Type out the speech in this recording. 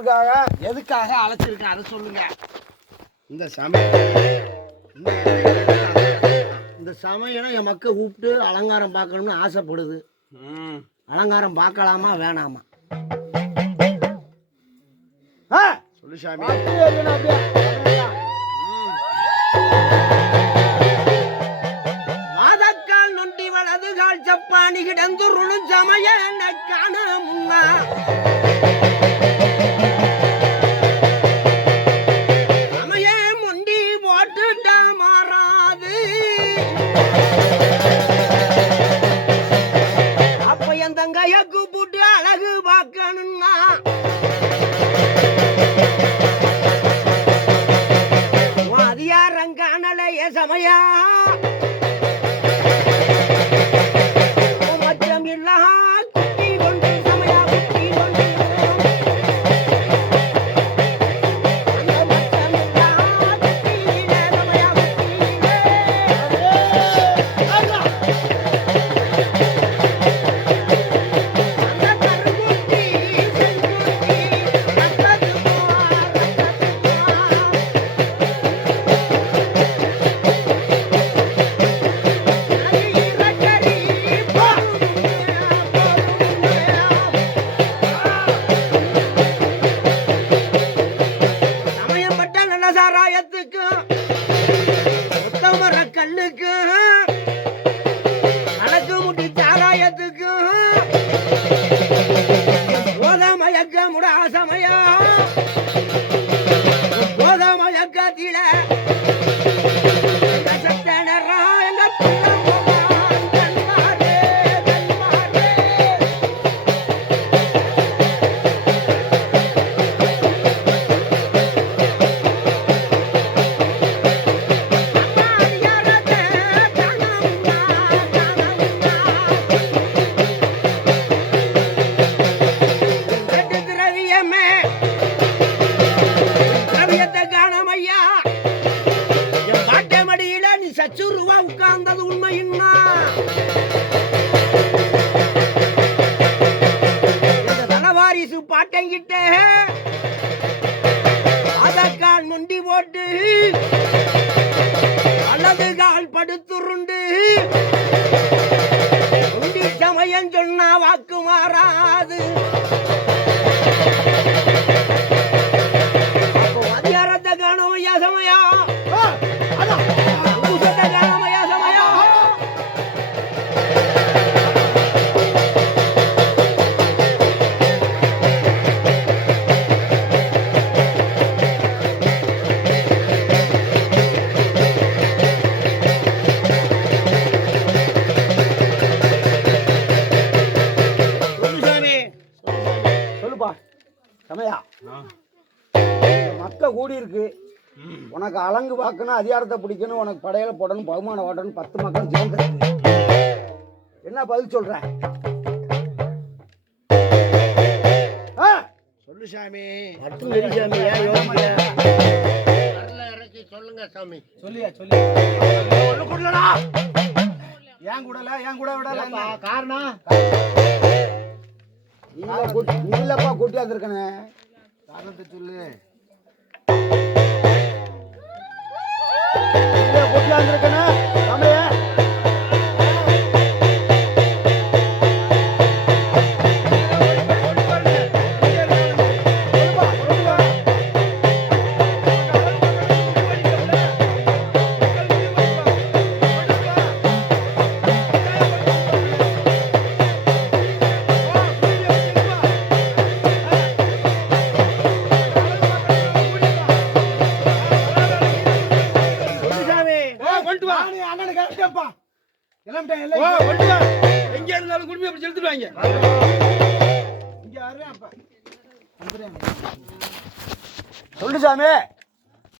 கூப்பிட்டுருக்காங்க. எதுக்காக அழைச்சிருக்கேன் அதை சொல்லுங்க. இந்த சமயம் இந்த சமயம் என் மக்கள் கூப்பிட்டு அலங்காரம் பார்க்கணும்னு ஆசைப்படுது. அலங்காரம் பார்க்கலாமா வேணாமா? சொல்லு சாமி. வாதக்கால் நொண்டி வலதுகால் சப்பானி கிடந்து சமய காண முன்னா சமயம் மொண்டி போட்டுட்டா மாறாது. அப்ப என் தங்கைய கூப்பிட்டு அழகு பார்க்கணும்னா அதிகாரங்கானலைய சமயா மச்சம் இல்லா குட்டி கொண்டு சமயா குட்டி கொண்டு அந்த மச்சம் இல்லா குட்டியில சமயா குட்டியிலே அந்த கருங்குட்டி செங்குட்டி சாராயத்துக்கு உத்தமர கல்லுக்கு அடக்கு முட்டி சாராயத்துக்கு போதமயக்க முடா சமயா போதமயக்கத்தில சச்சுருவா உட்கார்ந்தது உண்மையின்னா தலவாரிசு பாட்டைங்கிட்ட அதக்கால் நொண்டி போட்டு அல்லது கால் படுத்துருண்டு நொண்டி சமயம் சொன்னா வாக்கு மாறாது. அப்போ அதிகாரத்தை காணும் ஐயா சமயா சமயா மக்க கூடி இருக்கு. உனக்கு அலங்கு பார்க்கணும், அதிகாரத்தை பிடிக்கணும், உனக்கு படையில போடணும், பகுமானம் ஓட்டணும், 10 மக்கள் சேர்ந்து என்ன பதில் சொல்ற? சொல்லு சாமி. மட்டும் சாமி இறக்கி சொல்லுங்க சாமி. சொல்லியா சொல்லி கொடுலடா. ஏன் கூடல ஏன் கூட விடல காரணம் இல்லப்பா கூட்டி வந்திருக்கனே. காரணத்தை சொல்லு. கூட்டி வந்திருக்கனே தமிழே. எங்க இருந்தாலும் குடும்பம் அப்படி செலுத்துவாங்க. சொல்லு சாமி.